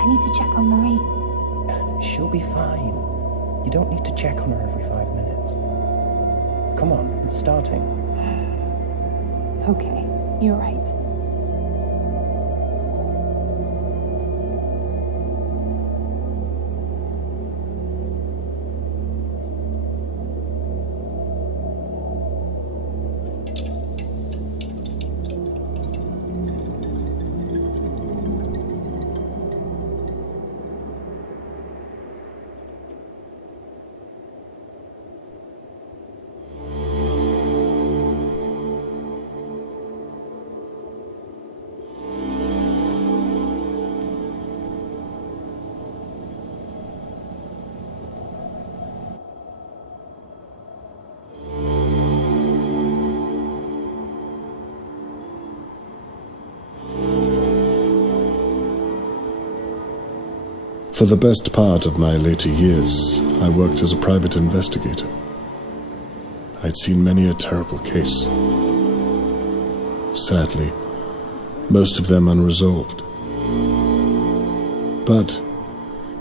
I need to check on Marie. She'll be fine. You don't need to check on her every 5 minutes. Come on, it's starting. Okay, you're right. For the best part of my later years, I worked as a private investigator. I'd seen many a terrible case. Sadly, most of them unresolved. But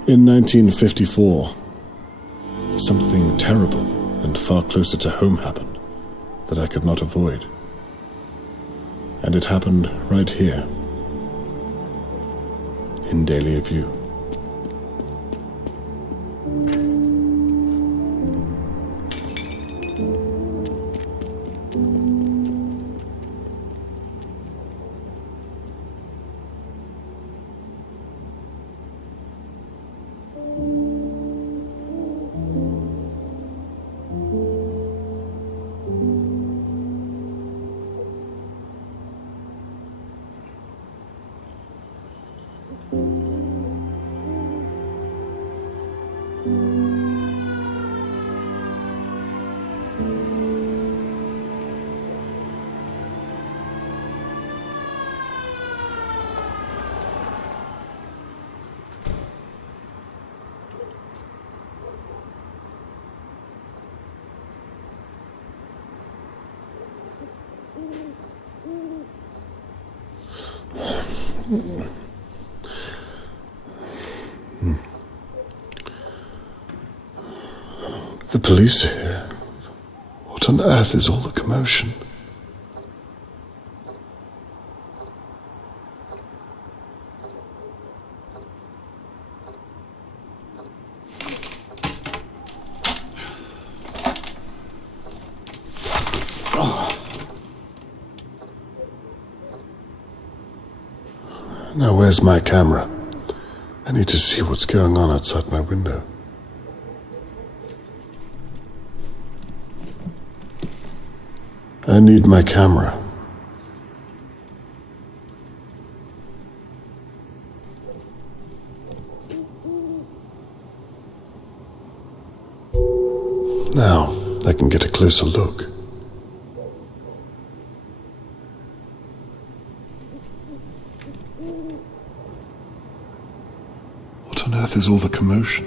in 1954, something terrible and far closer to home happened that I could not avoid. And it happened right here, in Dahlia View. The police are here. What on earth is all the commotion? Now where's my camera? I need to see what's going on outside my window. I need my camera. Now, I can get a closer look. What on earth is all the commotion?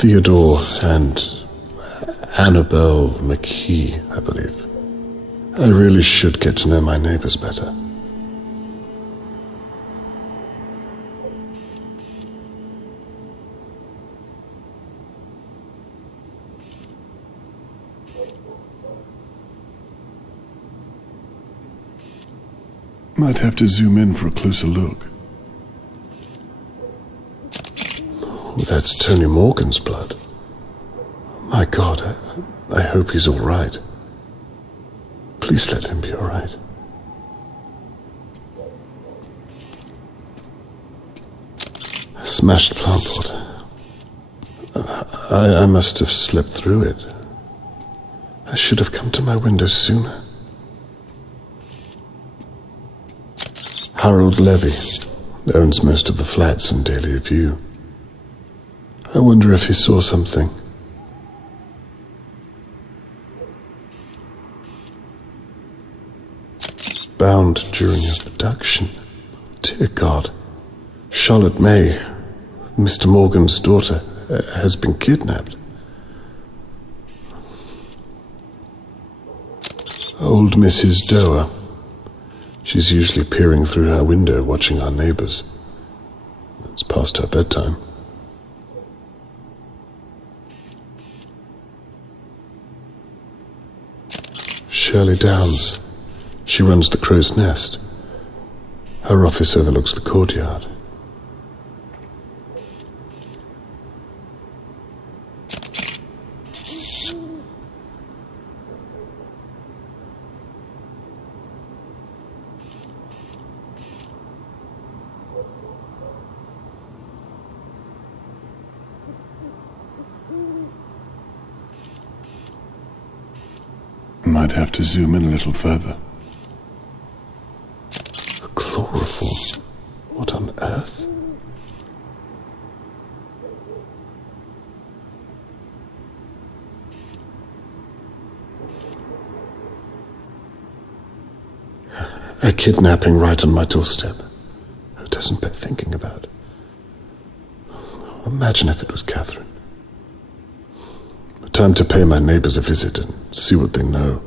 Theodore and Annabelle McKee, I believe. I really should get to know my neighbours better. Might have to zoom in for a closer look. That's Tony Morgan's blood. My God, I hope he's all right. Please let him be all right. Smashed plant pot. I must have slipped through it. I should have come to my window sooner. Harold Levy owns most of the flats in Dahlia View. I wonder if he saw something. bound during abduction. Dear God. Charlotte May, Mr. Morgan's daughter, has been kidnapped. Old Mrs. Doer. She's usually peering through her window watching our neighbours. It's past her bedtime. Shirley Downs. She runs the Crow's Nest. Her office overlooks the courtyard. Might have to zoom in a little further. A chloroform? What on earth? A kidnapping right on my doorstep. It doesn't bear thinking about. Imagine if it was Catherine. Time to pay my neighbours a visit and see what they know.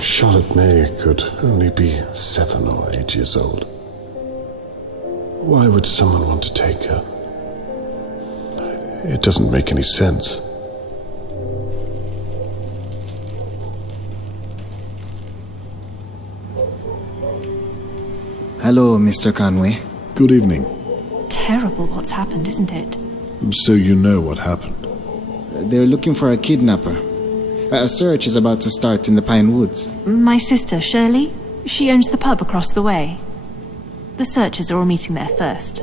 Charlotte May could only be 7 or 8 years old. Why would someone want to take her? It doesn't make any sense. Hello, Mr. Conway. Good evening. Terrible what's happened, isn't it? So you know what happened? They're looking for a kidnapper. A search is about to start in the Pine Woods. My sister, Shirley, she owns the pub across the way. The searchers are all meeting there first.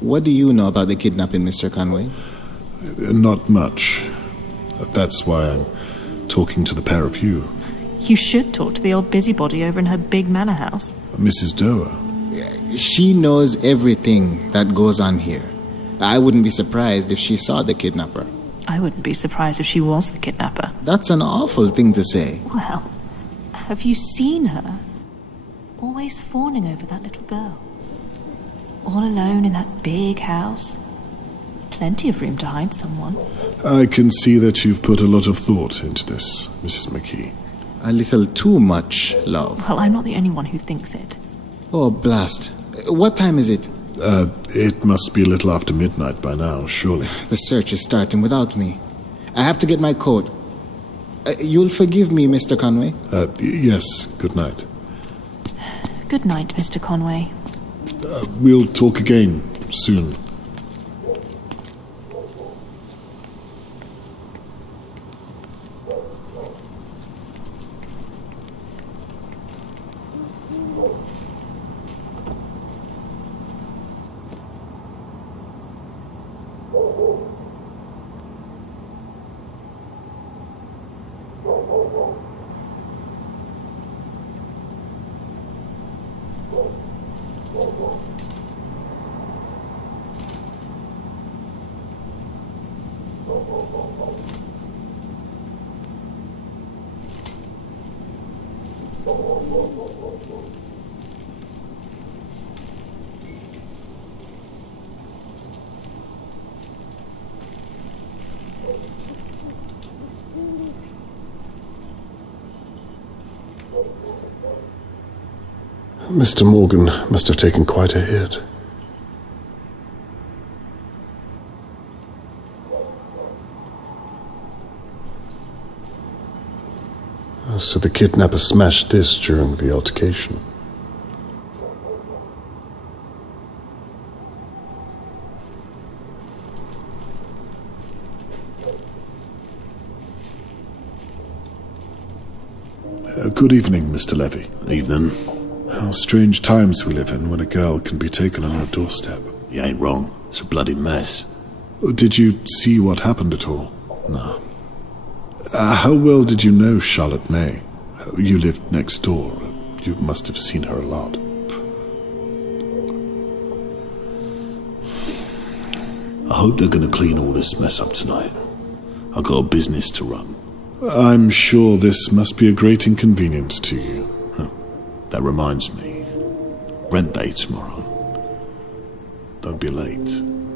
What do you know about the kidnapping, Mr. Conway? Not much. That's why I'm talking to the pair of you. You should talk to the old busybody over in her big manor house. Mrs. Doer. She knows everything that goes on here. I wouldn't be surprised if she saw the kidnapper. I wouldn't be surprised if she was the kidnapper. That's an awful thing to say. Well, have you seen her? Always fawning over that little girl. All alone in that big house. Plenty of room to hide someone. I can see that you've put a lot of thought into this, Mrs. McKee. A little too much, love. Well, I'm not the only one who thinks it. Oh, blast. What time is it? It must be a little after midnight by now, surely. The search is starting without me. I have to get my coat. You'll forgive me, Mr. Conway? Yes, good night. Good night, Mr. Conway. We'll talk again soon. Mr. Morgan must have taken quite a hit. So the kidnapper smashed this during the altercation. Good evening, Mr. Levy. Evening. How strange times we live in when a girl can be taken on her doorstep. You ain't wrong. It's a bloody mess. Did you see what happened at all? No. How well did you know Charlotte May? You lived next door. You must have seen her a lot. I hope they're gonna clean all this mess up tonight. I've got a business to run. I'm sure this must be a great inconvenience to you. That reminds me. Rent day tomorrow. Don't be late.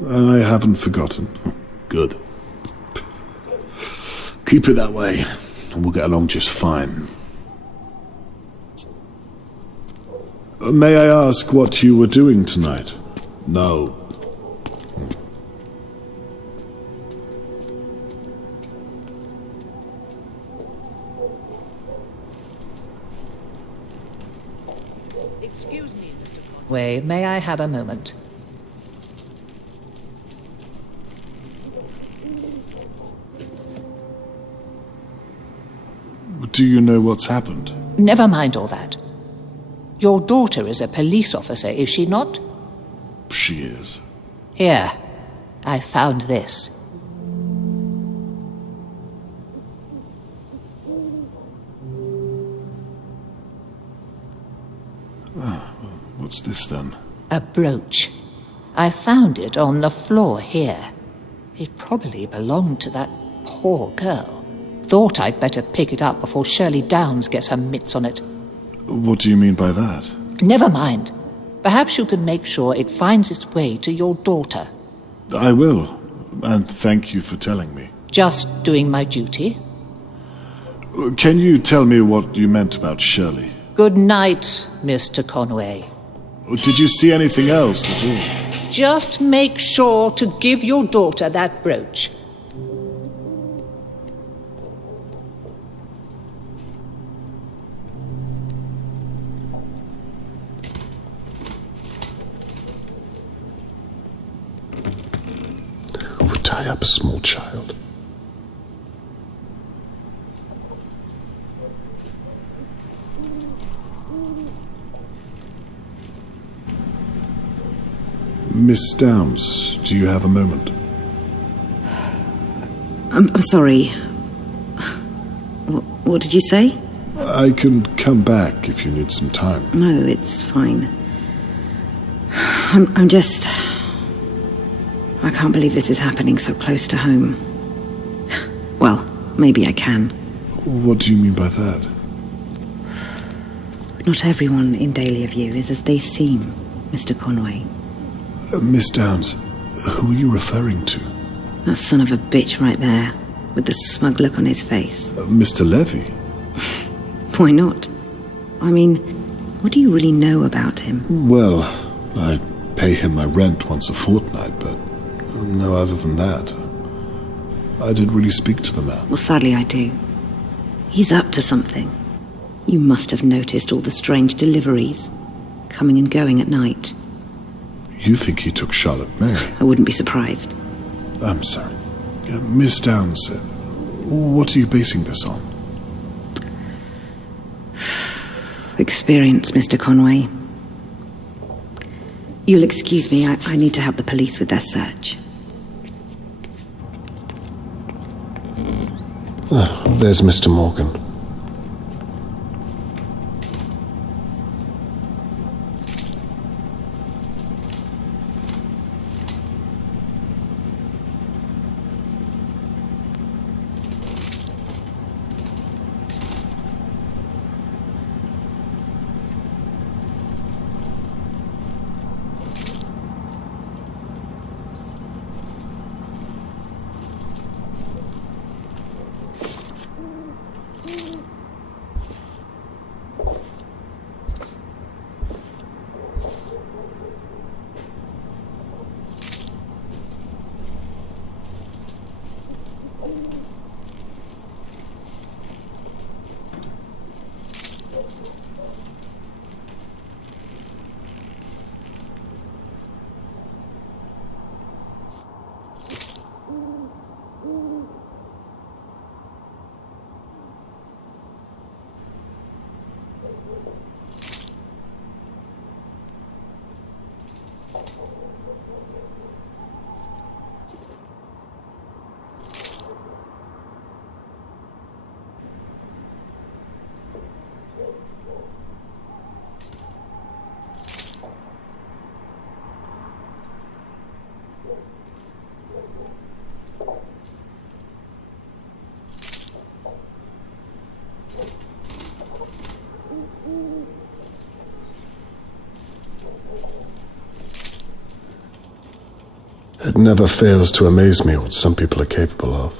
I haven't forgotten. Good. Keep it that way, and we'll get along just fine. May I ask what you were doing tonight? No. Excuse me, Mr. Conway. May I have a moment? Do you know what's happened? Never mind all that. Your daughter is a police officer, is she not? She is. Here, I found this. What's this then? A brooch. I found it on the floor here. It probably belonged to that poor girl. Thought I'd better pick it up before Shirley Downs gets her mitts on it. What do you mean by that? Never mind. Perhaps you can make sure it finds its way to your daughter. I will, and thank you for telling me. Just doing my duty. Can you tell me what you meant about Shirley? Good night, Mr. Conway. Did you see anything else at all? Just make sure to give your daughter that brooch. Who would tie up a small child? Miss Downs, do you have a moment? I'm sorry. What did you say? I can come back if you need some time. No, it's fine. I'm just... I can't believe this is happening so close to home. Well, maybe I can. What do you mean by that? Not everyone in Dahlia View is as they seem, Mr. Conway. Miss Downs, who are you referring to? That son of a bitch right there, with the smug look on his face. Mr. Levy? Why not? I mean, what do you really know about him? Well, I pay him my rent once a fortnight, but no other than that. I didn't really speak to the man. Well, sadly I do. He's up to something. You must have noticed all the strange deliveries, coming and going at night. You think he took Charlotte Mary? I wouldn't be surprised. I'm sorry. Miss Downs, what are you basing this on? Experience, Mr. Conway. You'll excuse me, I need to help the police with their search. There's Mr. Morgan. It never fails to amaze me what some people are capable of.